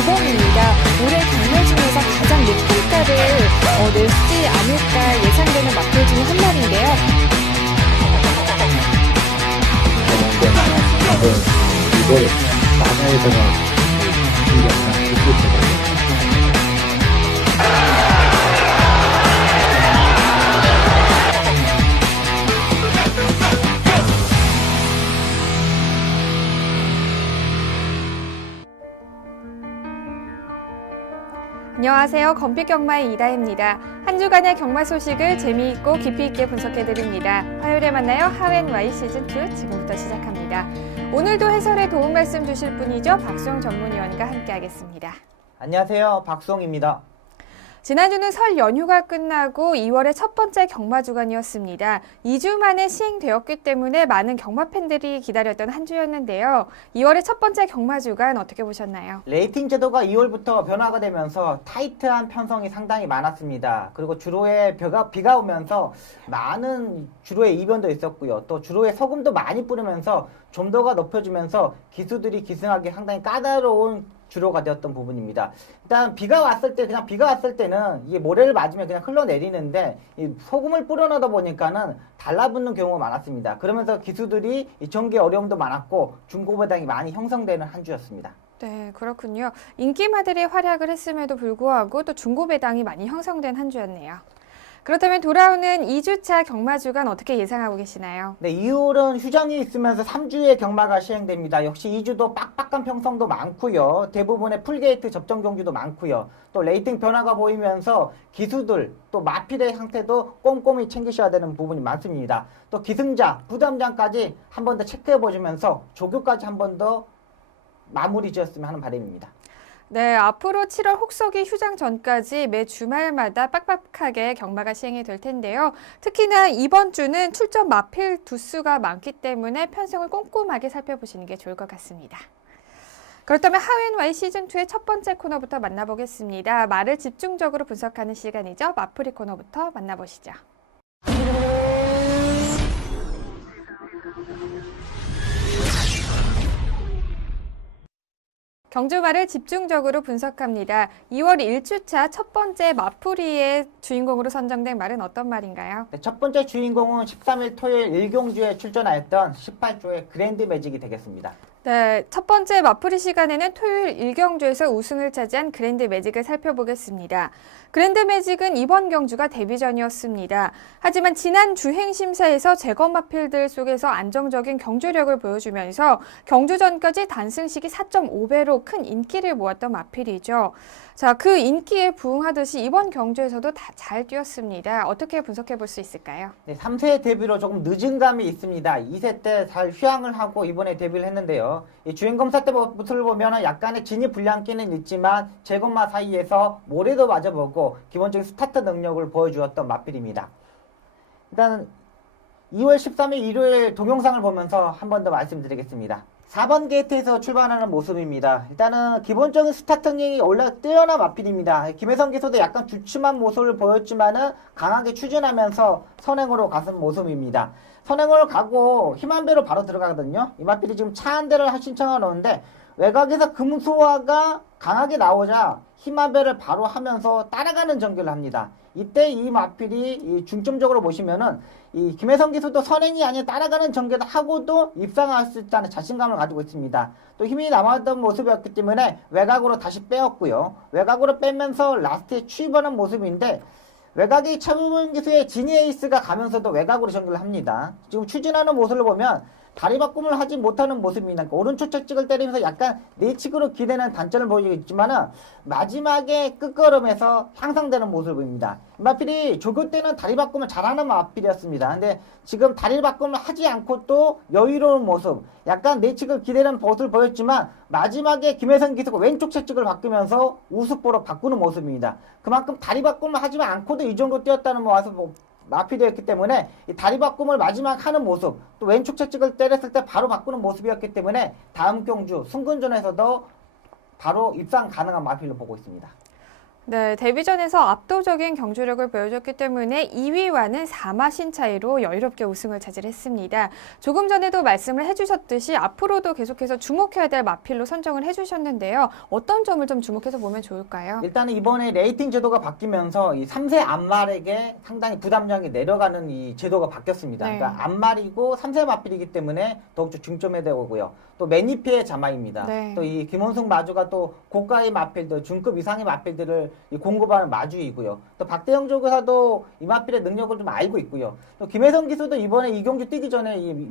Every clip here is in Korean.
9번입니다. 올해 경매 중에서 가장 높은 가를 내지 않을까 예상되는 마필 중 한 마리인데요. 이걸 만화에다가 안녕하세요. 건빛경마의 이다혜입니다. 한 주간의 경마 소식을 재미있고 깊이 있게 분석해드립니다. 화요일에 만나요. 하웬Y 시즌2 지금부터 시작합니다. 오늘도 해설에 도움 말씀 주실 분이죠. 박수홍 전문위원과 함께하겠습니다. 안녕하세요. 박수홍입니다. 지난주는 설 연휴가 끝나고 2월의 첫 번째 경마 주간이었습니다. 2주 만에 시행되었기 때문에 많은 경마 팬들이 기다렸던 한 주였는데요. 2월의 첫 번째 경마 주간 어떻게 보셨나요? 레이팅 제도가 2월부터 변화가 되면서 타이트한 편성이 상당히 많았습니다. 그리고 주로에 비가 오면서 많은 주로에 이변도 있었고요. 또 주로에 소금도 많이 뿌리면서 점도가 높여지면서 기수들이 기승하기 상당히 까다로운 주로가 되었던 부분입니다. 일단 비가 왔을 때는 이게 모래를 맞으면 그냥 흘러내리는데 이 소금을 뿌려넣다 보니까는 달라붙는 경우가 많았습니다. 그러면서 기수들이 이 전개 어려움도 많았고 중고배당이 많이 형성되는 한 주였습니다. 네, 그렇군요. 인기마들이 활약을 했음에도 불구하고 또 중고배당이 많이 형성된 한 주였네요. 그렇다면 돌아오는 2주차 경마 주간 어떻게 예상하고 계시나요? 네, 2월은 휴장이 있으면서 3주의 경마가 시행됩니다. 역시 2주도 빡빡한 편성도 많고요. 대부분의 풀게이트 접종 경주도 많고요. 또 레이팅 변화가 보이면서 기수들 또 마필의 상태도 꼼꼼히 챙기셔야 되는 부분이 많습니다. 또 기승자, 부담장까지 한 번 더 체크해 보시면서 조교까지 한 번 더 마무리 지었으면 하는 바람입니다. 네, 앞으로 7월 혹서기 휴장 전까지 매 주말마다 빡빡하게 경마가 시행이 될 텐데요. 특히나 이번 주는 출전 마필 두수가 많기 때문에 편성을 꼼꼼하게 살펴보시는 게 좋을 것 같습니다. 그렇다면 하웬Y 시즌2의 첫 번째 코너부터 만나보겠습니다. 말을 집중적으로 분석하는 시간이죠. 마풀이 코너부터 만나보시죠. 경주말을 집중적으로 분석합니다. 2월 1주차 첫 번째 마풀이의 주인공으로 선정된 말은 어떤 말인가요? 네, 첫 번째 주인공은 13일 토요일 1경주에 출전하였던 18조의 그랜드 매직이 되겠습니다. 네, 첫 번째 마풀이 시간에는 토요일 1경주에서 우승을 차지한 그랜드 매직을 살펴보겠습니다. 그랜드 매직은 이번 경주가 데뷔전이었습니다. 하지만 지난 주행 심사에서 재검 마필들 속에서 안정적인 경주력을 보여주면서 경주 전까지 단승시기 4.5배로 큰 인기를 모았던 마필이죠. 자, 그 인기에 부응하듯이 이번 경주에서도 다 잘 뛰었습니다. 어떻게 분석해 볼 수 있을까요? 네, 3세 데뷔로 조금 늦은 감이 있습니다. 2세 때 잘 휴양을 하고 이번에 데뷔를 했는데요. 이 주행검사 때부터 보면 약간의 진입 불량기는 있지만 재검마 사이에서 모래도 맞아보고 기본적인 스타트 능력을 보여주었던 마필입니다. 일단 2월 13일 일요일 동영상을 보면서 한 번 더 말씀드리겠습니다. 4번 게이트에서 출발하는 모습입니다. 일단은 기본적인 스타트 능력이 원래 뛰어난 마필입니다. 김혜성 기수도 약간 주춤한 모습을 보였지만은 강하게 추진하면서 선행으로 가는 모습입니다. 선행으로 가고 힘 한 배로 바로 들어가거든요. 이 마필이 지금 차 한 대를 신청해 놓은데 외곽에서 금소화가 강하게 나오자 힘 한 배를 바로 하면서 따라가는 전개를 합니다. 이때 이 마필이 중점적으로 보시면은 이 김혜성 기수도 선행이 아닌 따라가는 전개도 하고도 입상할 수 있다는 자신감을 가지고 있습니다. 또 힘이 남았던 모습이었기 때문에 외곽으로 다시 빼었고요. 외곽으로 빼면서 라스트에 추입하는 모습인데 외곽의 차범근 기수의 지니에이스가 가면서도 외곽으로 전개를 합니다. 지금 추진하는 모습을 보면 다리 바꿈을 하지 못하는 모습입니다. 그러니까 오른쪽 채찍을 때리면서 약간 내측으로 기대는 단점을 보이고 있지만은 마지막에 끝걸음에서 향상되는 모습입니다. 마필이 조교 때는 다리 바꿈을 잘하는 마필이었습니다. 근데 지금 다리 바꿈을 하지 않고 또 여유로운 모습, 약간 내측을 기대는 모습을 보였지만 마지막에 김혜성 기수가 왼쪽 채찍을 바꾸면서 우습보로 바꾸는 모습입니다. 그만큼 다리 바꿈을 하지 않고도 이 정도 뛰었다는 모습 마필이었기 때문에 이 다리 바꿈을 마지막 하는 모습, 또 왼쪽 채찍을 때렸을 때 바로 바꾸는 모습이었기 때문에 다음 경주 승근전에서도 바로 입상 가능한 마필로 보고 있습니다. 네, 데뷔전에서 압도적인 경주력을 보여줬기 때문에 2위와는 4마신 차이로 여유롭게 우승을 차지했습니다. 조금 전에도 말씀을 해주셨듯이 앞으로도 계속해서 주목해야 될 마필로 선정을 해주셨는데요. 어떤 점을 좀 주목해서 보면 좋을까요? 일단은 이번에 레이팅 제도가 바뀌면서 이 3세 앞말에게 상당히 부담량이 내려가는 이 제도가 바뀌었습니다. 네. 그러니까 앞말이고 3세 마필이기 때문에 더욱더 중점에 되고요. 또 매니피의 자마입니다. 네. 또 이 김원숙 마주가 또 고가의 마필들, 중급 이상의 마필들을 이 공급하는 마주이고요. 또 박대영 조교사도 이 마필의 능력을 좀 알고 있고요. 또 김혜성 기수도 이번에 이 경주 뛰기 전에 이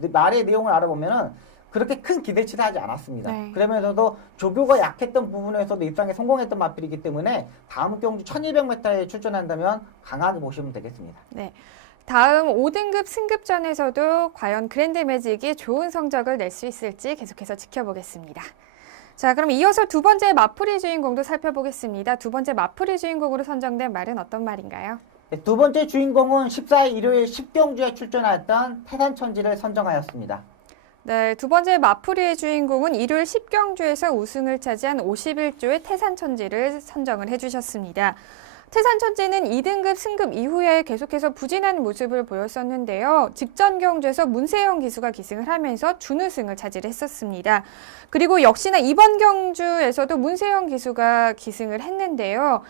말의 내용을 알아보면은 그렇게 큰 기대치를 하지 않았습니다. 네. 그러면서도 조교가 약했던 부분에서도 입상에 성공했던 마필이기 때문에 다음 경주 1200m에 출전한다면 강하게 보시면 되겠습니다. 네. 다음 5등급 승급전에서도 과연 그랜드 매직이 좋은 성적을 낼 수 있을지 계속해서 지켜보겠습니다. 자, 그럼 이어서 두 번째 마풀이 주인공도 살펴보겠습니다. 두 번째 마풀이 주인공으로 선정된 말은 어떤 말인가요? 네, 두 번째 주인공은 14일 일요일 10경주에 출전했던 태산천지를 선정하였습니다. 네, 두 번째 마풀이의 주인공은 일요일 10경주에서 우승을 차지한 51조의 태산천지를 선정을 해주셨습니다. 태산천지는 2등급 승급 이후에 계속해서 부진한 모습을 보였었는데요. 직전 경주에서 문세영 기수가 기승을 하면서 준우승을 차지했었습니다. 그리고 역시나 이번 경주에서도 문세영 기수가 기승을 했는데요.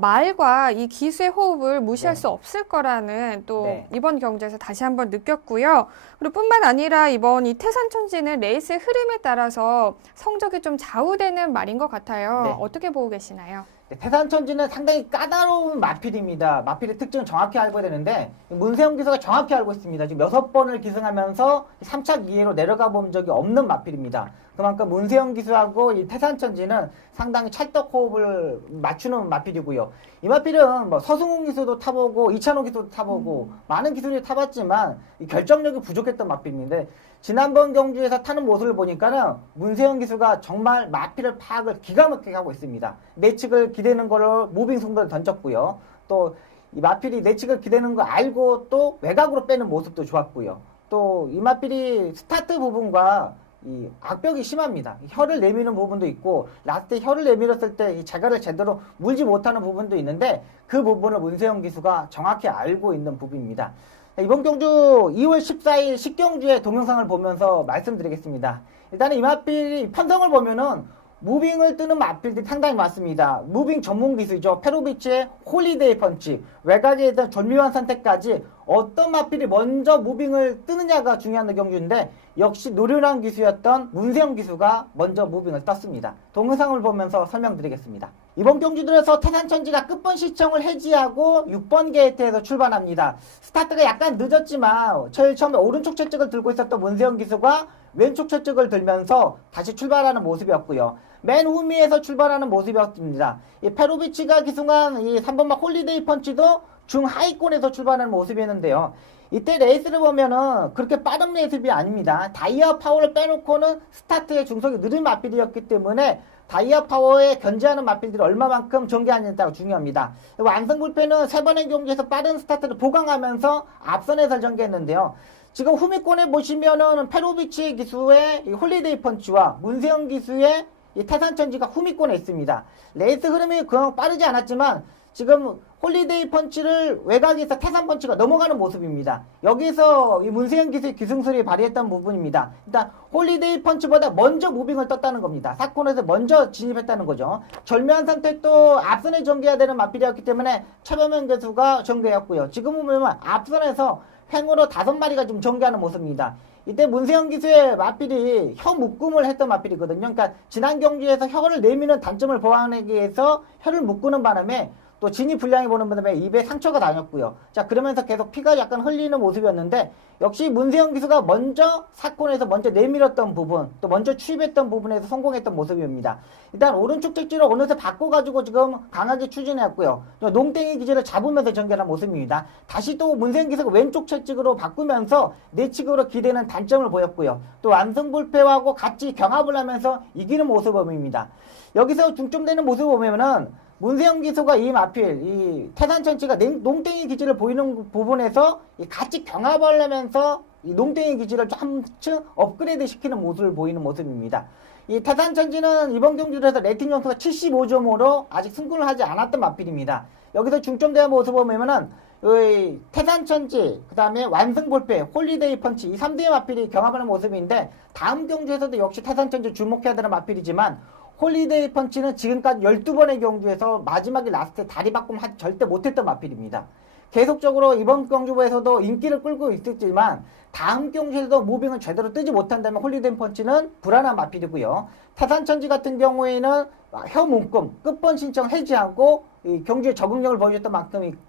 말과 이 기수의 호흡을 무시할 네. 수 없을 거라는 또 네. 이번 경주에서 다시 한번 느꼈고요. 그리고 뿐만 아니라 이번 이 태산천지는 레이스 흐름에 따라서 성적이 좀 좌우되는 말인 것 같아요. 네. 어떻게 보고 계시나요? 네, 태산천지는 상당히 까다로운 마필입니다. 마필의 특징은 정확히 알고 되는데 문세영 기수가 정확히 알고 있습니다. 지금 6번을 기승하면서 3차 기회로 내려가 본 적이 없는 마필입니다. 그만큼 문세영 기수하고 이 태산천지는 상당히 찰떡 호흡을 맞추는 마필이고요. 이 마필은 뭐 서승훈 기수도 타보고 이찬호 기수도 타보고 많은 기술이 타봤지만 이 결정력이 부족했던 마필입니다. 지난번 경주에서 타는 모습을 보니까는 문세영 기수가 정말 마필을 파악을 기가 막히게 하고 있습니다. 내측을 기대는 거를 무빙 승부를 던졌고요. 또 이 마필이 내측을 기대는 거 알고 또 외곽으로 빼는 모습도 좋았고요. 또 이 마필이 스타트 부분과 이 악벽이 심합니다. 혀를 내미는 부분도 있고 라스트에 혀를 내밀었을 때 이 자갈을 제대로 물지 못하는 부분도 있는데 그 부분을 문세영 기수가 정확히 알고 있는 부분입니다. 이번 경주 2월 14일 10경주의 동영상을 보면서 말씀드리겠습니다. 일단은 이 마필이 편성을 보면은 무빙을 뜨는 마필들이 상당히 많습니다. 무빙 전문 기수죠. 페로비치의 홀리데이 펀치, 외곽에 대한 절묘한 선택까지 어떤 마필이 먼저 무빙을 뜨느냐가 중요한 경주인데 역시 노련한 기수였던 문세영 기수가 먼저 무빙을 떴습니다. 동영상을 보면서 설명드리겠습니다. 이번 경주들에서 태산천지가 끝번 시청을 해지하고 6번 게이트에서 출발합니다. 스타트가 약간 늦었지만 제일 처음에 오른쪽 채찍을 들고 있었던 문세영 기수가 왼쪽 채찍을 들면서 다시 출발하는 모습이었고요. 맨 후미에서 출발하는 모습이었습니다. 이 페로비치가 기승한 이 3번막 홀리데이 펀치도 중하위권에서 출발하는 모습이었는데요. 이때 레이스를 보면은 그렇게 빠른 레이스이 아닙니다. 다이아 파워를 빼놓고는 스타트의 중속이 느린 마필이었기 때문에 다이아 파워에 견제하는 마필들이 얼마만큼 전개하느냐가 중요합니다. 완승불패는 3번의 경기에서 빠른 스타트를 보강하면서 앞선에서 전개했는데요. 지금 후미권에 보시면은 페로비치 기수의 이 홀리데이 펀치와 문세영 기수의 이 태산천지가 후미권에 있습니다. 레이스 흐름이 그냥 빠르지 않았지만 지금 홀리데이 펀치를 외곽에서 태산 펀치가 넘어가는 모습입니다. 여기서 이 문세영 기수의 기승술이 발휘했던 부분입니다. 일단 홀리데이 펀치보다 먼저 무빙을 떴다는 겁니다. 사콘에서 먼저 진입했다는 거죠. 절묘한 선택도 앞선에 전개해야 되는 마필이었기 때문에 최범현 기수가 전개했고요. 지금 보면 앞선에서 횡으로 5마리가 좀 전개하는 모습입니다. 이때 문세영 기수의 마필이 혀 묶음을 했던 마필이거든요. 그러니까 지난 경주에서 혀를 내미는 단점을 보완하기 위해서 혀를 묶는 바람에 또 진입 불량이 보는 바람에 입에 상처가 다녔고요. 자, 그러면서 계속 피가 약간 흘리는 모습이었는데 역시 문세영 기수가 먼저 사건에서 먼저 내밀었던 부분, 또 먼저 추입했던 부분에서 성공했던 모습입니다. 일단 오른쪽 채찍을 어느새 바꿔가지고 지금 강하게 추진했고요. 농땡이 기지를 잡으면서 전개한 모습입니다. 다시 또 문세영 기수가 왼쪽 채찍으로 바꾸면서 내측으로 기대는 단점을 보였고요. 또 완승불패하고 같이 경합을 하면서 이기는 모습입니다. 여기서 중점되는 모습을 보면은 문세영 기수가 이 마필, 이 태산천지가 농땡이 기지를 보이는 부분에서 같이 경합을 하면서 이 농땡이 기질을 한층 업그레이드 시키는 모습을 보이는 모습입니다. 이 태산천지는 이번 경주에서 레이팅 점수가 75점으로 아직 승부를 하지 않았던 마필입니다. 여기서 중점되는 모습을 보면은 이 태산천지, 그 다음에 완승볼페, 홀리데이 펀치 이 3대의 마필이 경합하는 모습인데 다음 경주에서도 역시 태산천지 주목해야 되는 마필이지만 홀리데이 펀치는 지금까지 12번의 경주에서 마지막에 라스트 다리 바꿈 절대 못했던 마필입니다. 계속적으로 이번 경주에서도 인기를 끌고 있었지만 다음 경주에서도 무빙을 제대로 뜨지 못한다면 홀리데이 펀치는 불안한 마필이고요. 태산천지 같은 경우에는 혀 묶음, 끝번 신청 해지하고 이 경주에 적응력을 보여줬던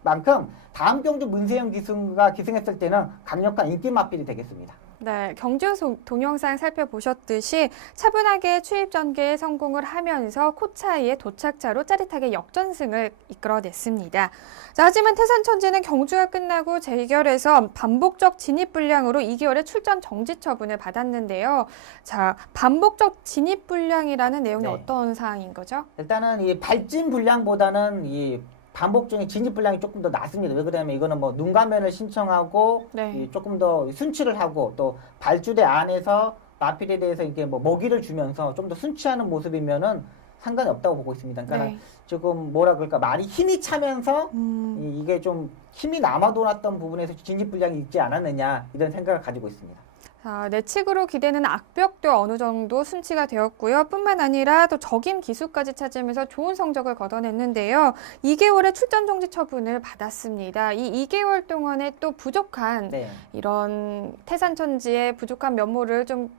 만큼 다음 경주 문세영 기수가 기승했을 때는 강력한 인기 마필이 되겠습니다. 네, 경주 동영상 살펴보셨듯이 차분하게 추입 전개에 성공을 하면서 코 차이의 도착차로 짜릿하게 역전승을 이끌어냈습니다. 자, 하지만 태산천지는 경주가 끝나고 재결에서 반복적 진입 불량으로 2개월의 출전 정지 처분을 받았는데요. 자, 반복적 진입 불량이라는 내용이 네. 어떤 사항인 거죠? 일단은 이 발진 불량보다는 이 반복 중에 진입 불량이 조금 더 낫습니다. 왜 그러냐면 이거는 뭐 눈 감면을 신청하고 네. 이 조금 더 순치를 하고 또 발주대 안에서 마필에 대해서 이렇게 뭐 먹이를 주면서 좀 더 순치하는 모습이면은 상관이 없다고 보고 있습니다. 그러니까 네. 조금 뭐라 그럴까 말이 힘이 차면서 이게 좀 힘이 남아 돌았던 부분에서 진입 불량이 있지 않았느냐 이런 생각을 가지고 있습니다. 자, 내측으로 기대는 악벽도 어느 정도 순치가 되었고요. 뿐만 아니라 또 적임 기수까지 찾으면서 좋은 성적을 거둬냈는데요. 2개월의 출전 정지 처분을 받았습니다. 이 2개월 동안에 또 부족한 네. 이런 태산천지의 부족한 면모를 좀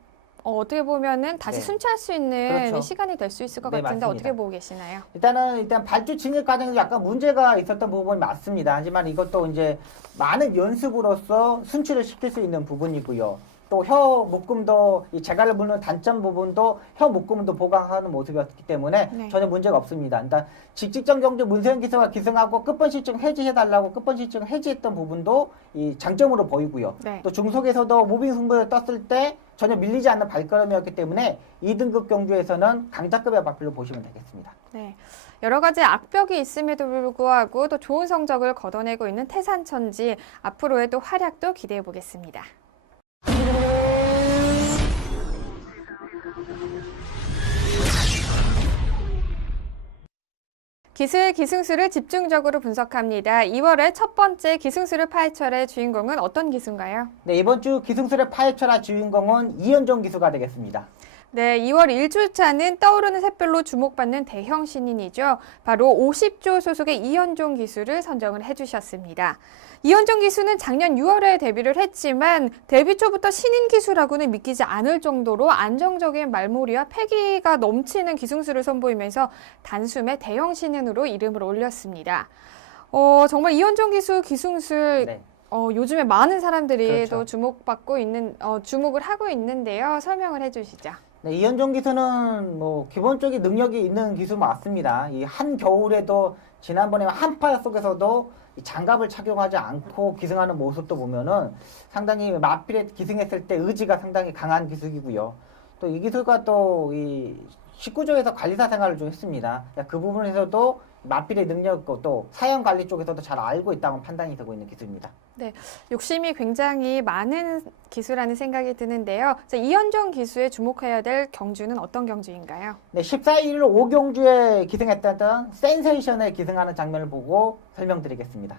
어떻게 보면은 다시 네. 순치할 수 있는 그렇죠. 시간이 될 수 있을 것 네, 같은데 맞습니다. 어떻게 보고 계시나요? 일단 발주 진입 과정에서 약간 문제가 있었던 부분이 맞습니다. 하지만 이것도 이제 많은 연습으로서 순치를 시킬 수 있는 부분이고요. 또 혀 묶음도 이 재갈을 물는 단점 부분도 혀 묶음도 보강하는 모습이었기 때문에 네. 전혀 문제가 없습니다. 일단 직직전 경주 문세영 기수가 기승하고 끝번 실증 해지해달라고 끝번 실증 해지했던 부분도 이 장점으로 보이고요. 네. 또 중속에서도 무빙 승부를 떴을 때 전혀 밀리지 않는 발걸음이었기 때문에 2등급 경주에서는 강자급의 마필로 보시면 되겠습니다. 네. 여러 가지 악벽이 있음에도 불구하고 또 좋은 성적을 거둬내고 있는 태산천지 앞으로의 또 활약도 기대해 보겠습니다. 기수의 기승수를 집중적으로 분석합니다. 2월의 첫 번째 기승수를 파헤쳐의 주인공은 어떤 기수인가요? 네, 이번 주 기승술의 파헤쳐라 주인공은 이현종 기수가 되겠습니다. 네, 2월 1주차는 떠오르는 샛별로 주목받는 대형 신인이죠. 바로 50조 소속의 이현종 기수를 선정을 해주셨습니다. 이현종 기수는 작년 6월에 데뷔를 했지만 데뷔 초부터 신인 기수라고는 믿기지 않을 정도로 안정적인 말몰이와 패기가 넘치는 기승수를 선보이면서 단숨에 대형 신인으로 이름을 올렸습니다. 정말 이현종 기수 기승술 네. 요즘에 많은 사람들이 그렇죠. 또 주목을 하고 있는데요. 설명을 해주시죠. 네, 이현종 기수는 뭐 기본적인 능력이 있는 기수 맞습니다. 이 한겨울에도 지난번에 한파 속에서도 이 장갑을 착용하지 않고 기승하는 모습도 보면은 상당히 마필에 기승했을 때 의지가 상당히 강한 기수이고요. 또 이 기수가 또 이 19조에서 관리사 생활을 좀 했습니다. 그 부분에서도 마필의 능력과 또 사형 관리 쪽에서도 잘 알고 있다고 판단이 되고 있는 기수입니다. 네, 욕심이 굉장히 많은 기수라는 생각이 드는데요. 자, 이현종 기수에 주목해야 될 경주는 어떤 경주인가요? 네, 14일 5경주에 기승했던 센세이션에 기승하는 장면을 보고 설명드리겠습니다.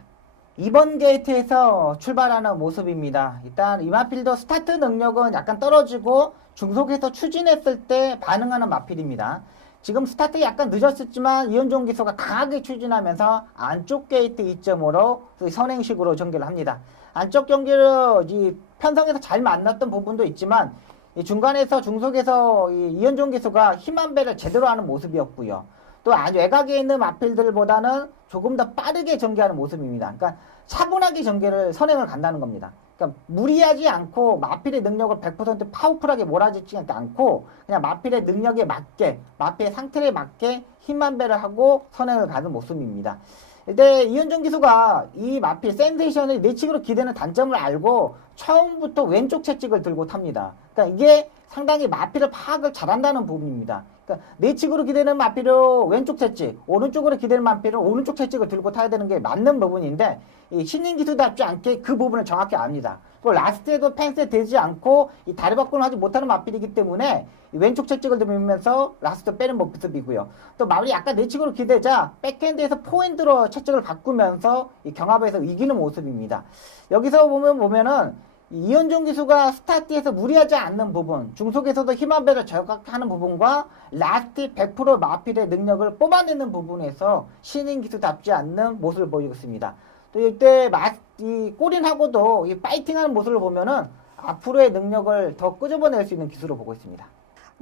이번 게이트에서 출발하는 모습입니다. 일단 이마필도 스타트 능력은 약간 떨어지고 중속에서 추진했을 때 반응하는 마필입니다. 지금 스타트 약간 늦었었지만 이현종 기수가 강하게 추진하면서 안쪽 게이트 2점으로 선행식으로 전개를 합니다. 안쪽 경기를 이 편성에서 잘 만났던 부분도 있지만 이 중간에서 중속에서 이현종 기수가 힘한 배를 제대로 하는 모습이었고요. 또 외곽에 있는 마필들보다는 조금 더 빠르게 전개하는 모습입니다. 그러니까 차분하게 전개를 선행을 간다는 겁니다. 그러니까 무리하지 않고 마필의 능력을 100% 파워풀하게 몰아주지 않고 그냥 마필의 능력에 맞게 마필의 상태에 맞게 힘만 배를 하고 선행을 가는 모습입니다. 근데 이현종 기수가 이 마필 센세이션의 내측으로 기대는 단점을 알고 처음부터 왼쪽 채찍을 들고 탑니다. 그러니까 이게 상당히 마필을 파악을 잘한다는 부분입니다. 그러니까 내측으로 기대는 마필은 왼쪽 채찍, 오른쪽으로 기대는 마필은 오른쪽 채찍을 들고 타야 되는 게 맞는 부분인데 이 신인 기수답지 않게 그 부분을 정확히 압니다. 그리고 라스트에도 펜스에 되지 않고 이 다리 밖으로 하지 못하는 마필이기 때문에 이 왼쪽 채찍을 들면서 라스트 빼는 모습이고요. 또 마무리 약간 내측으로 기대자 백핸드에서 포핸드로 채찍을 바꾸면서 이 경합에서 이기는 모습입니다. 여기서 보면은 이현종 기수가 스타트에서 무리하지 않는 부분, 중속에서도 힘한 배를 저격하는 부분과 라스트 100% 마필의 능력을 뽑아내는 부분에서 신인 기수답지 않는 모습을 보이고 있습니다. 또 이때 이 골인하고도 이 파이팅하는 모습을 보면은 앞으로의 능력을 더 끄집어낼 수 있는 기수로 보고 있습니다.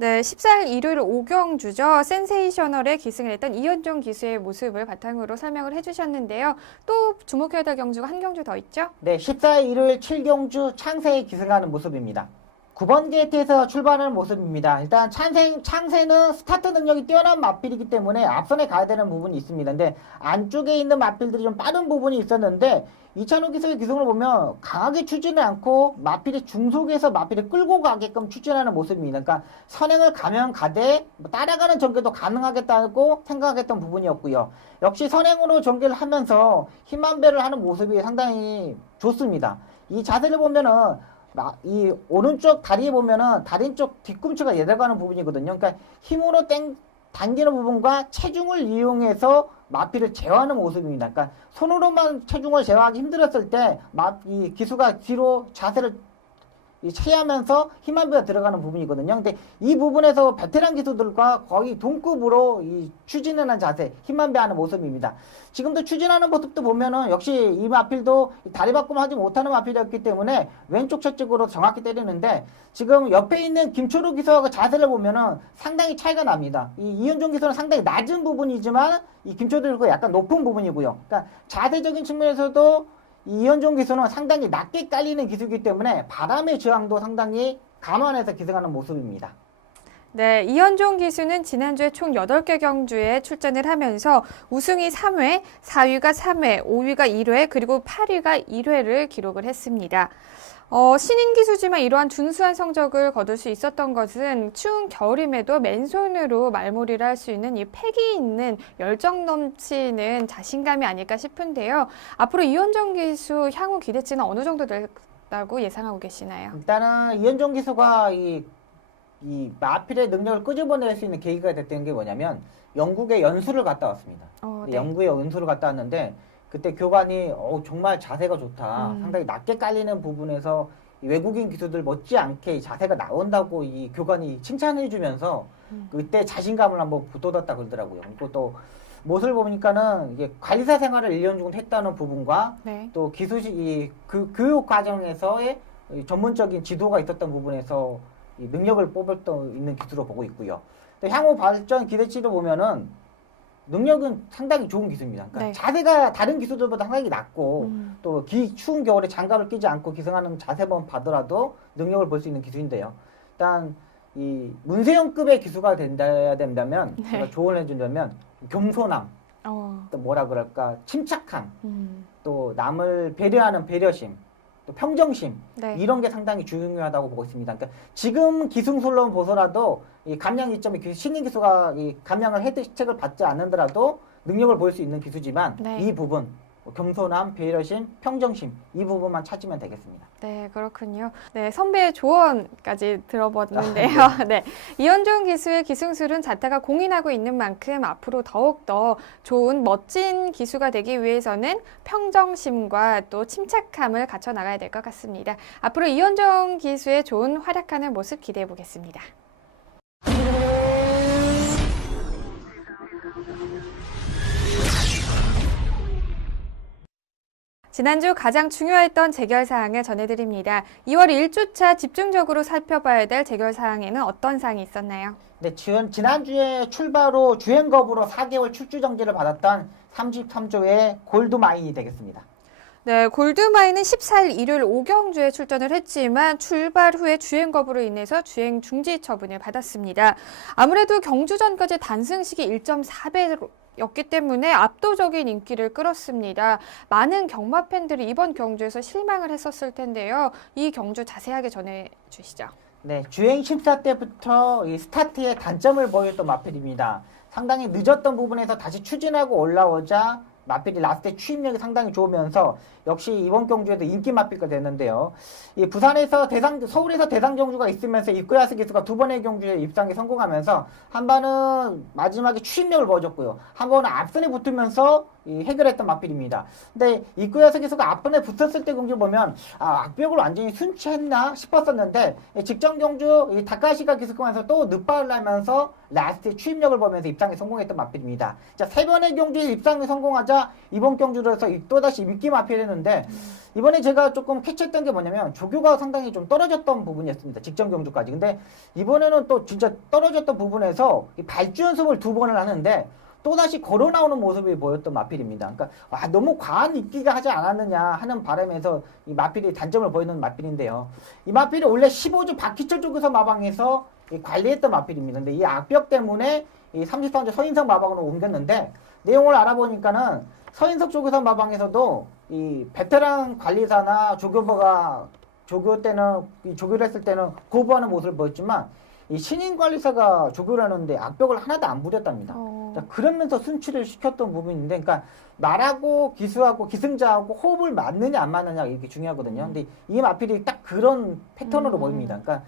네, 14일 일요일 5경주죠. 센세이셔널에 기승을 했던 이현종 기수의 모습을 바탕으로 설명을 해주셨는데요. 또 주목해야 될 경주가 한 경주 더 있죠? 네, 14일 일요일 7경주 창세에 기승하는 모습입니다. 9번 게이트에서 출발하는 모습입니다. 일단 창세는 스타트 능력이 뛰어난 마필이기 때문에 앞선에 가야 되는 부분이 있습니다. 근데 안쪽에 있는 마필들이 좀 빠른 부분이 있었는데 이찬호 기수의 기승을 보면 강하게 추진을 않고 마필이 중속에서 마필을 끌고 가게끔 추진하는 모습입니다. 그러니까 선행을 가면 가되 따라가는 전개도 가능하겠다고 생각했던 부분이었고요. 역시 선행으로 전개를 하면서 힘한 배를 하는 모습이 상당히 좋습니다. 이 자세를 보면은 이 오른쪽 다리에 보면은 다리 쪽 뒤꿈치가 내려가는 부분이거든요. 그러니까 힘으로 당기는 부분과 체중을 이용해서 마필을 제어하는 모습입니다. 그러니까 손으로만 체중을 제어하기 힘들었을 때 이 기수가 뒤로 자세를 체하면서 힘한 배가 들어가는 부분이거든요. 근데 이 부분에서 베테랑 기수들과 거의 동급으로 이 추진하는 자세, 힘한 배 하는 모습입니다. 지금도 추진하는 모습도 보면은 역시 이 마필도 다리 바꿈 하지 못하는 마필이었기 때문에 왼쪽 채찍으로 정확히 때리는데 지금 옆에 있는 김초루 기수하고 자세를 보면은 상당히 차이가 납니다. 이 이현종 기수는 상당히 낮은 부분이지만 이 김초루 기수가 약간 높은 부분이고요. 그러니까 자세적인 측면에서도 이현종 기수는 상당히 낮게 깔리는 기수이기 때문에 바람의 저항도 상당히 감안해서 기승하는 모습입니다. 네, 이현종 기수는 지난주에 총 8개 경주에 출전을 하면서 우승이 3회, 4위가 3회, 5위가 1회, 그리고 8위가 1회를 기록을 했습니다. 신인 기수지만 이러한 준수한 성적을 거둘 수 있었던 것은 추운 겨울임에도 맨손으로 말몰이를 할 수 있는 이 패기 있는 열정 넘치는 자신감이 아닐까 싶은데요. 앞으로 이현종 기수 향후 기대치는 어느 정도 될다고 예상하고 계시나요? 일단은 이현종 기수가 이 마필의 능력을 끄집어낼 수 있는 계기가 됐던 게 뭐냐면 영국에 연수를 갔다 왔습니다. 네. 영국에 연수를 갔다 왔는데 그때 교관이 정말 자세가 좋다. 상당히 낮게 깔리는 부분에서 외국인 기수들 못지않게 자세가 나온다고 이 교관이 칭찬해 주면서 그때 자신감을 한번 북돋았다 그러더라고요. 그리고 또 모습을 보니까는 이게 관리사 생활을 1년 정도 했다는 부분과 네. 또 그 교육 과정에서의 전문적인 지도가 있었던 부분에서 이 능력을 뽑을 수 있는 기수로 보고 있고요. 또 향후 발전 기대치를 보면은 능력은 상당히 좋은 기수입니다. 그러니까 네. 자세가 다른 기수들보다 상당히 낮고 또 추운 겨울에 장갑을 끼지 않고 기승하는 자세만 봐더라도 능력을 볼 수 있는 기수인데요. 일단 이 문세영급의 기수가 된다면 제가 조언을 해준다면 겸손함, 또 뭐라 그럴까 침착함, 또 남을 배려하는 배려심, 또 평정심 네. 이런 게 상당히 중요하다고 보고 있습니다. 그러니까 지금 기승술로 보더라도 이 감량 이점이 신인 기수가 이 감량을 혜택을 받지 않는더라도 능력을 볼 수 있는 기수지만 네. 이 부분 겸손함, 배려심, 평정심 이 부분만 찾으면 되겠습니다. 네, 그렇군요. 네, 선배의 조언까지 들어봤는데요. 네, 이현종 기수의 기승술은 자타가 공인하고 있는 만큼 앞으로 더욱더 좋은 멋진 기수가 되기 위해서는 평정심과 또 침착함을 갖춰 나가야 될 것 같습니다. 앞으로 이현종 기수의 좋은 활약하는 모습 기대해 보겠습니다. 지난주 가장 중요했던 재결사항을 전해드립니다. 2월 1주차 집중적으로 살펴봐야 될 재결사항에는 어떤 사항이 있었나요? 네, 지난주에 출발 후 주행거부로 4개월 출주 정지를 받았던 33조의 골드마인이 되겠습니다. 네, 골드마인은 14일 일요일 5경주에 출전을 했지만 출발 후에 주행 거부로 인해서 주행 중지 처분을 받았습니다. 아무래도 경주 전까지 단승식이 1.4배였기 때문에 압도적인 인기를 끌었습니다. 많은 경마 팬들이 이번 경주에서 실망을 했었을 텐데요. 이 경주 자세하게 전해주시죠. 네, 주행 심사 때부터 이 스타트에 단점을 보였던 마필입니다. 상당히 늦었던 부분에서 다시 추진하고 올라오자 마필이 라스트 추임력이 상당히 좋으면서 역시 이번 경주에도 인기 마필가 됐는데요. 이 부산에서 서울에서 대상 경주가 있으면서 이쿠야스 기수가 두 번의 경주에 입상에 성공하면서 한 번은 마지막에 추임력을 보여줬고요. 한 번은 앞선에 붙으면서 해결했던 마필입니다. 근데 이쿠야스 기수가 앞선에 붙었을 때 경주 보면 악벽을 완전히 순치했나 싶었었는데 직전 경주 이 다카시가 기수권에서 또 늦발을 하면서 라스트 추임력을 보면서 입상에 성공했던 마필입니다. 자, 세 번의 경주에 입상에 성공하자 이번 경주로서 또다시 인기 마필을 했는데 이번에 제가 조금 캐치했던 게 뭐냐면 조교가 상당히 좀 떨어졌던 부분이었습니다. 직전 경주까지. 근데 이번에는 또 진짜 떨어졌던 부분에서 이 발주 연습을 두 번을 하는데 또다시 걸어 나오는 모습이 보였던 마필입니다. 그러니까 너무 과한 입기가 하지 않았느냐 하는 바람에서 이 마필이 단점을 보이는 마필인데요. 이 마필이 원래 15주 박희철 조교사 마방에서 관리했던 마필입니다. 근데 이 악벽 때문에 이 33주 서인석 마방으로 옮겼는데 내용을 알아보니까는 서인석 조교사 마방에서도 이 베테랑 관리사나 조교부가 조교를 했을 때는 거부하는 모습을 보였지만 이 신인 관리사가 조교를 하는데 악벽을 하나도 안 부렸답니다. 자, 그러면서 순치를 시켰던 부분인데, 그러니까 나라고 기수하고 기승자하고 호흡을 맞느냐 안 맞느냐 이게 중요하거든요. 근데 이 마필이 딱 그런 패턴으로 보입니다. 그러니까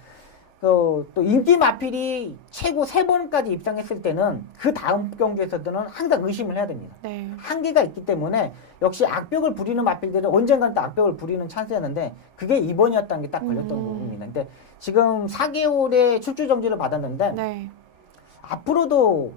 또 인기 마필이 최고 3번까지 입상했을 때는 그 다음 경주에서는 항상 의심을 해야 됩니다. 네. 한계가 있기 때문에 역시 악벽을 부리는 마필들은 언젠가는 또 악벽을 부리는 찬스였는데 그게 이번이었다는 게 딱 걸렸던 부분입니다. 근데 지금 4개월의 출주 정지를 받았는데 네. 앞으로도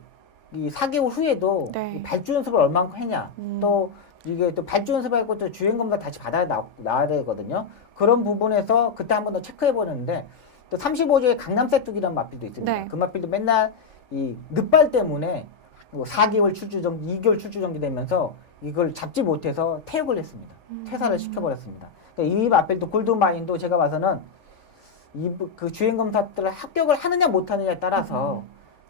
이 4개월 후에도 네. 이 발주 연습을 얼만큼 했냐 또 이게 또 발주 연습하고 또 주행 검사 다시 받아야 나와야 되거든요. 그런 부분에서 그때 한 번 더 체크해 보는데 또 35조의 강남 세뚝이라는 마필도 있습니다. 네. 그 마필도 맨날 이 늦발 때문에 4개월 출주 정지, 2개월 출주 정지 되면서 이걸 잡지 못해서 퇴역을 했습니다. 퇴사를 시켜버렸습니다. 그러니까 이 마필도 골드마인도 제가 봐서는 그 주행 검사들을 합격을 하느냐 못하느냐에 따라서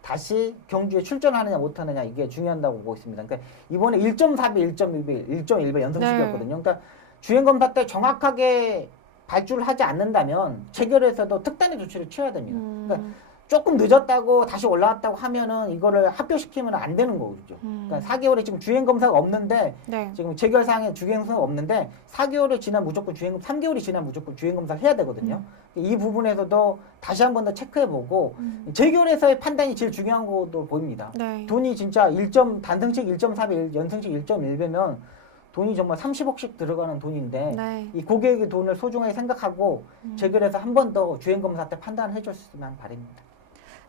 다시 경주에 출전하느냐 못하느냐 이게 중요하다고 보고 있습니다. 그러니까 이번에 1.4배, 1.1배, 1.1배 연승식이었거든요. 그러니까 주행 검사 때 정확하게 발주를 하지 않는다면 체결에서도 특단의 조치를 취해야 됩니다. 그러니까 조금 늦었다고 다시 올라왔다고 하면은 이거를 합격시키면 안 되는 거죠. 그러니까 4개월에 지금 주행 검사가 없는데 네. 지금 체결상에 주행 검사가 없는데 4개월이 지난 무조건 3개월이 지난 무조건 주행 검사를 해야 되거든요. 이 부분에서도 다시 한 번 더 체크해보고 재결에서의 판단이 제일 중요한 것도 보입니다. 네. 돈이 진짜 단승식 1.4배, 연승식 1.1배면 돈이 정말 30억씩 들어가는 돈인데 네. 이 고객의 돈을 소중하게 생각하고 재결해서 한 번 더 주행검사 때 판단을 해줬으면 바랍니다.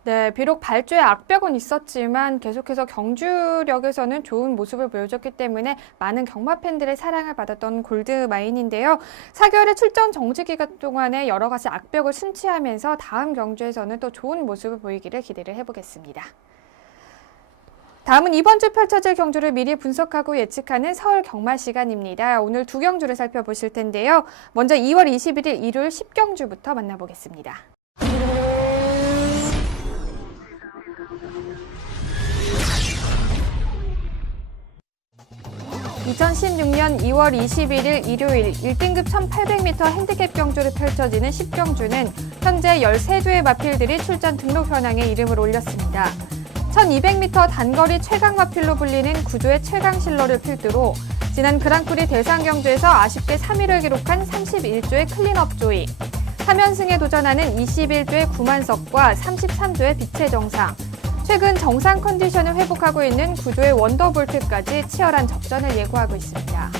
네, 비록 발주에 악벽은 있었지만 계속해서 경주력에서는 좋은 모습을 보여줬기 때문에 많은 경마 팬들의 사랑을 받았던 골드마인인데요. 4개월의 출전 정지 기간 동안에 여러 가지 악벽을 순치하면서 다음 경주에서는 또 좋은 모습을 보이기를 기대를 해보겠습니다. 다음은 이번 주 펼쳐질 경주를 미리 분석하고 예측하는 서울 경마 시간입니다. 오늘 두 경주를 살펴보실 텐데요. 먼저 2월 21일 일요일 10경주부터 만나보겠습니다. 2016년 2월 21일 일요일 1등급 1800m 핸디캡 경주를 펼쳐지는 10경주는 현재 13대의 마필들이 출전 등록 현황에 이름을 올렸습니다. 1200m 단거리 최강 마필로 불리는 구조의 최강 실러를 필두로 지난 그랑프리 대상 경주에서 아쉽게 3위를 기록한 31조의 클린업 조이, 3연승에 도전하는 21조의 구만석과 33조의 빛의 정상, 최근 정상 컨디션을 회복하고 있는 구조의 원더볼트까지 치열한 접전을 예고하고 있습니다.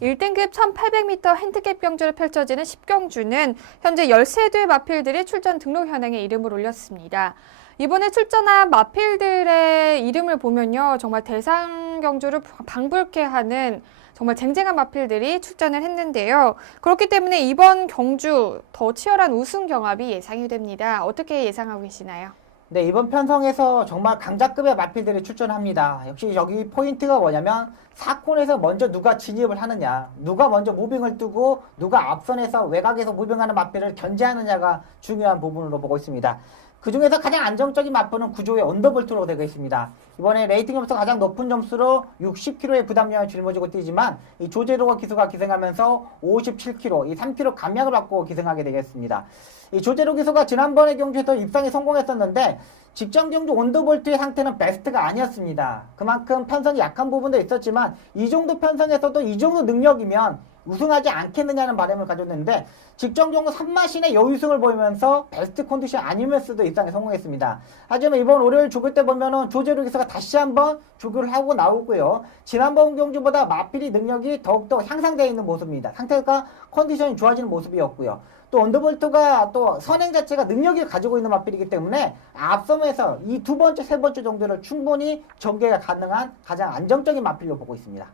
1등급 1800m 핸디캡 경주를 펼쳐지는 10경주는 현재 13대의 마필들이 출전 등록 현황에 이름을 올렸습니다. 이번에 출전한 마필들의 이름을 보면요, 정말 대상 경주를 방불케 하는 정말 쟁쟁한 마필들이 출전을 했는데요. 그렇기 때문에 이번 경주 더 치열한 우승 경합이 예상이 됩니다. 어떻게 예상하고 계시나요? 네, 이번 편성에서 정말 강자급의 마필들이 출전합니다. 역시 여기 포인트가 뭐냐면 4콘에서 먼저 누가 진입을 하느냐, 누가 먼저 무빙을 뜨고 누가 앞선에서 외곽에서 무빙하는 마필을 견제하느냐가 중요한 부분으로 보고 있습니다. 그 중에서 가장 안정적인 마표는 구조의 언더볼트로 되어 있습니다. 이번에 레이팅 점수 가장 높은 점수로 60kg의 부담량을 짊어지고 뛰지만 이 조제로가 기수가 기승하면서 57kg, 이 3kg 감량을 받고 기승하게 되겠습니다. 이 조제로 기수가 지난번의 경주에서 입상에 성공했었는데 직전 경주 언더볼트의 상태는 베스트가 아니었습니다. 그만큼 편성이 약한 부분도 있었지만 이 정도 편성에서도 이 정도 능력이면 우승하지 않겠느냐는 바람을 가졌는데 직전 경주 3마신의 여유승을 보이면서 베스트 컨디션 아니면서도 입상에 성공했습니다. 하지만 이번 월요일 조교 때 보면은 조제로 기수가 다시 한번 조교를 하고 나오고요. 지난번 경주보다 마필이 능력이 더욱더 향상되어 있는 모습입니다. 상태가 컨디션이 좋아지는 모습이었고요. 또 언더볼트가 또 선행 자체가 능력을 가지고 있는 마필이기 때문에 앞섬에서 이 두 번째, 세 번째 정도를 충분히 전개가 가능한 가장 안정적인 마필로 보고 있습니다.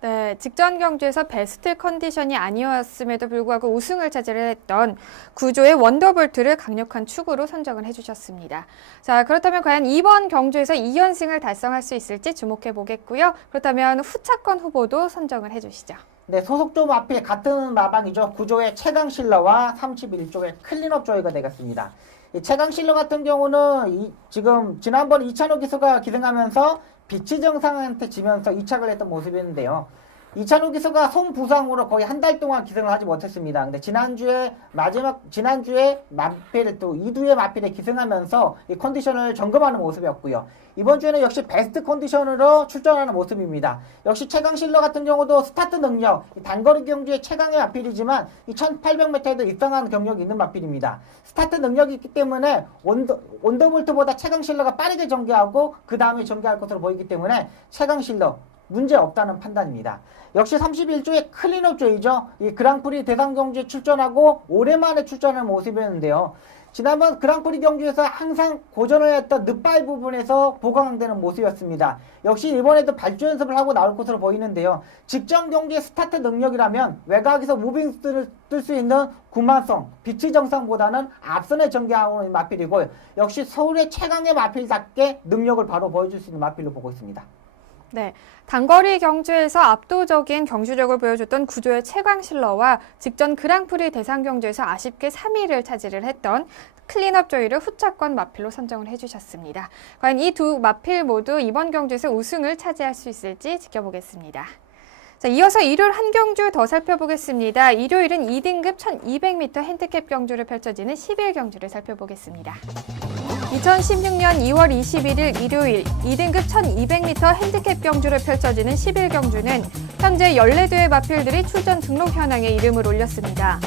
네, 직전 경주에서 베스트 컨디션이 아니었음에도 불구하고 우승을 차지했던 구조의 원더볼트를 강력한 축으로 선정을 해주셨습니다. 자, 그렇다면 과연 이번 경주에서 2연승을 달성할 수 있을지 주목해 보겠고요. 그렇다면 후차권 후보도 선정을 해주시죠. 네, 소속조 마필 같은 마방이죠. 구조의 최강실러와 31조의 클린업 조이가 되겠습니다. 이 최강실러 같은 경우는 지금 지난번 이찬호 기수가 기승하면서 비치 정상한테 지면서 이착을 했던 모습이었는데요. 이찬호 기수가 손 부상으로 거의 한 달 동안 기승을 하지 못했습니다. 근데 지난주에 마필 또 2두의 마필에 기승하면서 이 컨디션을 점검하는 모습이었고요. 이번 주에는 역시 베스트 컨디션으로 출전하는 모습입니다. 역시 최강실러 같은 경우도 스타트 능력, 단거리 경주의 최강의 마필이지만 이 1800m에도 입상하는 경력이 있는 마필입니다. 스타트 능력이 있기 때문에 원더볼트보다 최강실러가 빠르게 전개하고 그 다음에 전개할 것으로 보이기 때문에 최강실러 문제 없다는 판단입니다. 역시 31조의 클린업 조이죠. 이 그랑프리 대상 경주에 출전하고 오랜만에 출전하는 모습이었는데요. 지난번 그랑프리 경주에서 항상 고전을 했던 늪바위 부분에서 보강되는 모습이었습니다. 역시 이번에도 발주 연습을 하고 나올 것으로 보이는데요. 직전 경기의 스타트 능력이라면 외곽에서 무빙스를 뜰 수 있는 구만성, 비치 정상보다는 앞선에 전개하고 있는 마필이고 역시 서울의 최강의 마필답게 능력을 바로 보여줄 수 있는 마필로 보고 있습니다. 네, 단거리 경주에서 압도적인 경주력을 보여줬던 구조의 최강실러와 직전 그랑프리 대상 경주에서 아쉽게 3위를 차지를 했던 클린업 조이를 후차권 마필로 선정을 해주셨습니다. 과연 이 두 마필 모두 이번 경주에서 우승을 차지할 수 있을지 지켜보겠습니다. 자, 이어서 일요일 한 경주 더 살펴보겠습니다. 일요일은 2등급 1200m 핸디캡 경주를 펼쳐지는 11경주를 살펴보겠습니다. 2016년 2월 21일 일요일 2등급 1200m 핸디캡 경주를 펼쳐지는 11경주는 현재 14대의 마필들이 출전 등록 현황에 이름을 올렸습니다.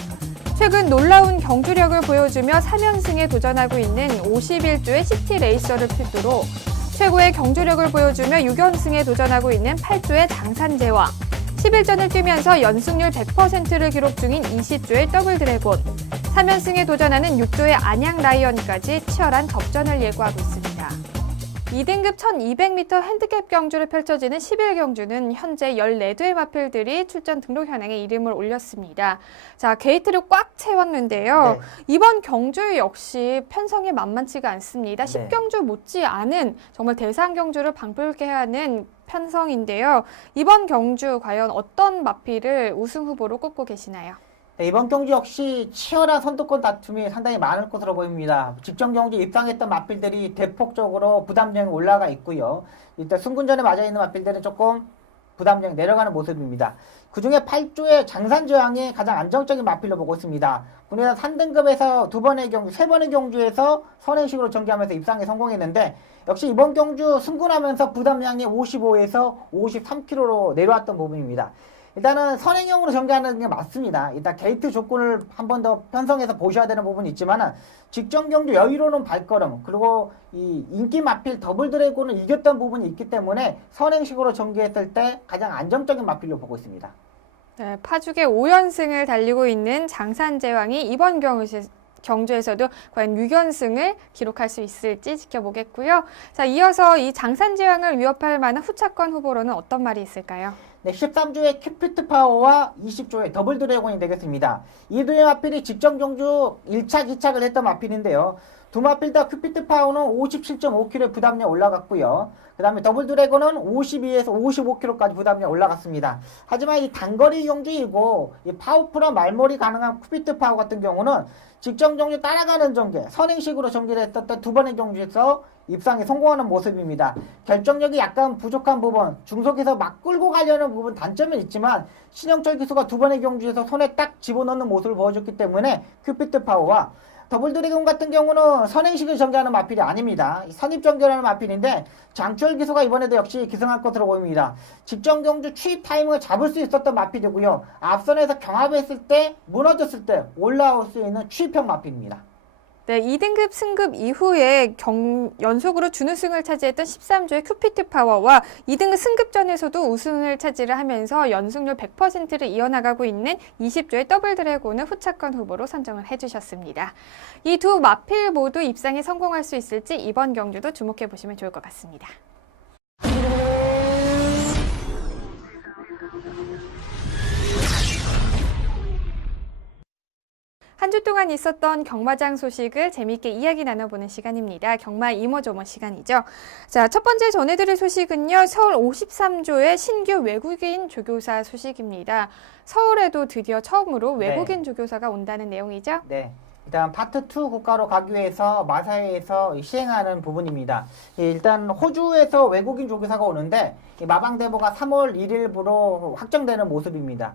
최근 놀라운 경주력을 보여주며 3연승에 도전하고 있는 51조의 시티레이서를 필두로 최고의 경주력을 보여주며 6연승에 도전하고 있는 8조의 장산제와 11전을 뛰면서 연승률 100%를 기록 중인 20조의 더블드래곤, 3연승에 도전하는 6조의 안양라이언까지 치열한 접전을 예고하고 있습니다. 2등급 1200m 핸디캡 경주를 펼쳐지는 11경주는 현재 14대의 마필들이 출전 등록 현황에 이름을 올렸습니다. 자, 게이트를 꽉 채웠는데요. 네. 이번 경주 역시 편성이 만만치가 않습니다. 네. 10경주 못지 않은 정말 대상 경주를 방불케 하는 편성인데요. 이번 경주 과연 어떤 마필을 우승 후보로 꼽고 계시나요? 네, 이번 경주 역시 치열한 선두권 다툼이 상당히 많을 것으로 보입니다. 직전 경주 입상했던 마필들이 대폭적으로 부담량이 올라가 있고요. 일단 승군전에 맞아있는 마필들은 조금 부담량이 내려가는 모습입니다. 그 중에 8조의 장산저항이 가장 안정적인 마필로 보고 있습니다. 군의단 3등급에서 2번의 경주, 3번의 경주에서 선행식으로 전개하면서 입상에 성공했는데 역시 이번 경주 승군하면서 부담량이 55에서 53kg로 내려왔던 부분입니다. 일단은 선행형으로 전개하는 게 맞습니다. 일단 게이트 조건을 한 번 더 편성해서 보셔야 되는 부분이 있지만은 직전 경주 여유로운 발걸음 그리고 이 인기 마필 더블 드래곤을 이겼던 부분이 있기 때문에 선행식으로 전개했을 때 가장 안정적인 마필로 보고 있습니다. 네, 파죽의 5연승을 달리고 있는 장산제왕이 이번 경주에서도 과연 6연승을 기록할 수 있을지 지켜보겠고요. 자, 이어서 이 장산제왕을 위협할 만한 후차권 후보로는 어떤 말이 있을까요? 네, 13조의 큐피트 파워와 20조의 더블 드래곤이 되겠습니다. 이 두의 마필이 직전 경주 1착, 2착을 했던 마필인데요. 두마필더 큐피트 파워는 57.5kg 부담량 올라갔고요. 그 다음에 더블 드래곤은 52에서 55kg까지 부담량 올라갔습니다. 하지만 이 단거리 경주이고 이 파워풀한 말몰이 가능한 큐피트 파워 같은 경우는 직전 경주 따라가는 전개, 선행식으로 전개를 했었던 두 번의 경주에서 입상에 성공하는 모습입니다. 결정력이 약간 부족한 부분, 중속에서 막 끌고 가려는 부분 단점은 있지만 신영철 기수가 두 번의 경주에서 손에 딱 집어넣는 모습을 보여줬기 때문에 큐피트 파워와 더블 드래곤 같은 경우는 선행식을 전개하는 마필이 아닙니다. 선입 전개하는 마필인데 장추열 기수가 이번에도 역시 기승할 것으로 보입니다. 직전 경주 추입 타이밍을 잡을 수 있었던 마필이고요. 앞선에서 경합했을 때 무너졌을 때 올라올 수 있는 추입형 마필입니다. 네, 2등급 승급 이후에 연속으로 준우승을 차지했던 13조의 큐피트 파워와 2등급 승급전에서도 우승을 차지를 하면서 연승률 100%를 이어나가고 있는 20조의 더블 드래곤을 후차권 후보로 선정을 해주셨습니다. 이 두 마필 모두 입상에 성공할 수 있을지 이번 경주도 주목해 보시면 좋을 것 같습니다. 한 주 동안 있었던 경마장 소식을 재미있게 이야기 나눠보는 시간입니다. 경마 이모저모 시간이죠. 자, 첫 번째 전해드릴 소식은요. 서울 53조의 신규 외국인 조교사 소식입니다. 서울에도 드디어 처음으로 외국인 조교사가 온다는 내용이죠. 네. 일단 파트 2 국가로 가기 위해서 마사회에서 시행하는 부분입니다. 일단 호주에서 외국인 조교사가 오는데 마방대보가 3월 1일부로 확정되는 모습입니다.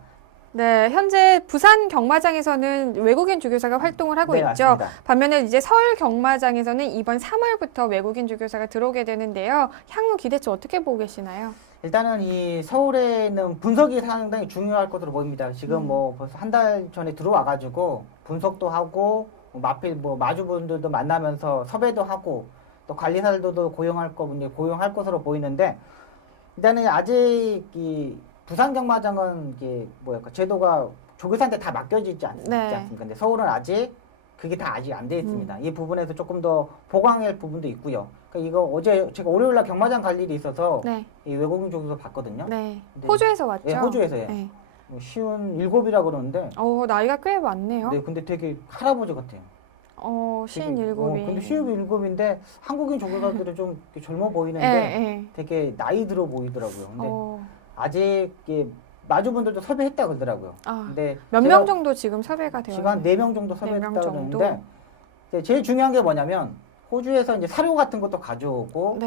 네, 현재 부산 경마장에서는 외국인 조교사가 활동을 하고 네, 있죠. 맞습니다. 반면에 이제 서울 경마장에서는 이번 3월부터 외국인 조교사가 들어오게 되는데요. 향후 기대치 어떻게 보고 계시나요? 일단은 이 서울에 있는 분석이 상당히 중요할 것으로 보입니다. 지금 뭐 벌써 한 달 전에 들어와가지고 분석도 하고 마필 마주분들도 만나면서 섭외도 하고 또 관리사들도 고용할 것으로 보이는데 일단은 아직 이 부산 경마장은 이게 제도가 조교사한테 다 맡겨져 있지 않습니까? 근데 서울은 아직 그게 다 아직 안 돼 있습니다. 이 부분에서 조금 더 보강할 부분도 있고요. 그러니까 이거 어제 제가 월요일날 경마장 갈 일이 있어서 이 외국인 조교사 봤거든요. 네. 근데 호주에서 왔죠? 네, 호주에서요. 네. 쉬운 7이라 그러는데. 나이가 꽤 많네요. 네, 근데 되게 할아버지 같아요. 57이. 근데 57인데 한국인 조교사들은 좀 젊어 보이는데 되게 나이 들어 보이더라고요. 근데 아직 마주분들도 섭외했다 그러더라고요. 근데 몇 명 정도 지금 섭외가 되어 지금 한 4명 정도 섭외했다 정도? 그러는데 제일 중요한 게 뭐냐면 호주에서 이제 사료 같은 것도 가져오고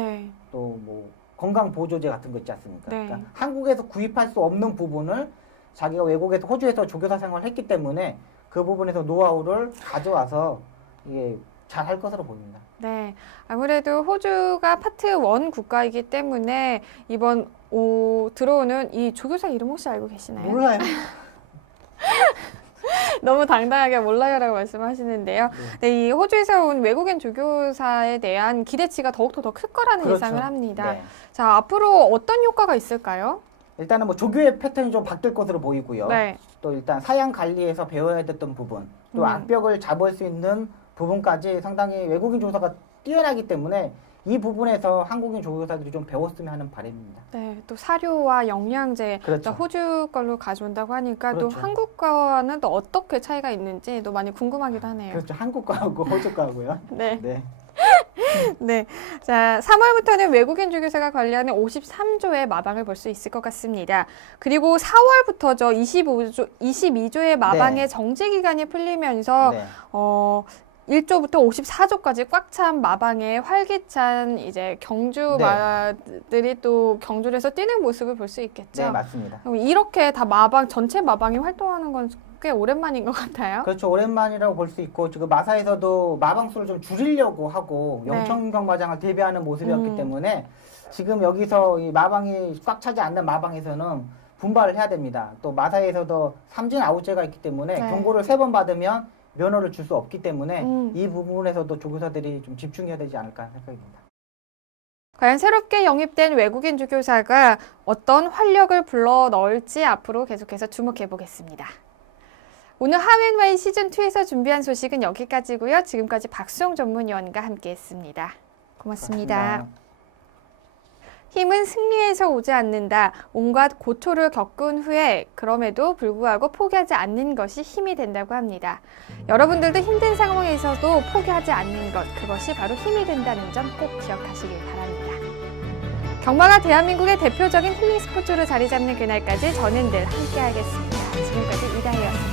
또 뭐 건강 보조제 같은 거 있지 않습니까? 그러니까 한국에서 구입할 수 없는 부분을 자기가 외국에서 호주에서 조교사 생활을 했기 때문에 그 부분에서 노하우를 가져와서 이게 잘 할 것으로 보입니다. 네, 아무래도 호주가 파트 1 국가이기 때문에 이번 들어오는 이 조교사 이름 혹시 알고 계시나요? 몰라요. 너무 당당하게 몰라요라고 말씀하시는데요. 네, 이 호주에서 온 외국인 조교사에 대한 기대치가 더욱더 더 클 거라는 예상을 합니다. 네. 자, 앞으로 어떤 효과가 있을까요? 일단은 뭐 조교의 패턴이 좀 바뀔 것으로 보이고요. 네. 또 일단 사양 관리에서 배워야 됐던 부분, 또 악벽을 잡을 수 있는 부분까지 상당히 외국인 조교사가 뛰어나기 때문에 이 부분에서 한국인 조교사들이 좀 배웠으면 하는 바람입니다. 네, 또 사료와 영양제, 또 호주 걸로 가져온다고 하니까 또 한국 거와는 또 어떻게 차이가 있는지 또 많이 궁금하기도 하네요. 그렇죠. 한국 거하고 호주 거하고요. 네. 네. 네. 자, 3월부터는 외국인 조교사가 관리하는 53조의 마방을 볼 수 있을 것 같습니다. 그리고 4월부터죠. 22조의 마방의 정지 기간이 풀리면서 1조부터 54조까지 꽉 찬 마방의 활기찬 이제 경주마들이 또 경주를 해서 뛰는 모습을 볼 수 있겠죠. 네, 맞습니다. 이렇게 다 전체 마방이 활동하는 건 꽤 오랜만인 것 같아요. 그렇죠. 오랜만이라고 볼 수 있고 지금 마사에서도 마방 수를 좀 줄이려고 하고 영천 경마장을 대비하는 모습이었기 때문에 지금 여기서 이 마방이 꽉 차지 않는 마방에서는 분발을 해야 됩니다. 또 마사에서도 삼진 아웃제가 있기 때문에 경고를 3번 받으면 면허를 줄 수 없기 때문에 이 부분에서도 조교사들이 좀 집중해야 되지 않을까 생각입니다. 과연 새롭게 영입된 외국인 조교사가 어떤 활력을 불러 넣을지 앞으로 계속해서 주목해 보겠습니다. 오늘 하웬와이 시즌2에서 준비한 소식은 여기까지고요. 지금까지 박수영 전문위원과 함께했습니다. 고맙습니다. 힘은 승리에서 오지 않는다. 온갖 고초를 겪은 후에 그럼에도 불구하고 포기하지 않는 것이 힘이 된다고 합니다. 여러분들도 힘든 상황에서도 포기하지 않는 것, 그것이 바로 힘이 된다는 점 꼭 기억하시길 바랍니다. 경마가 대한민국의 대표적인 힐링 스포츠로 자리 잡는 그날까지 저는 늘 함께하겠습니다. 지금까지 이다혜였습니다.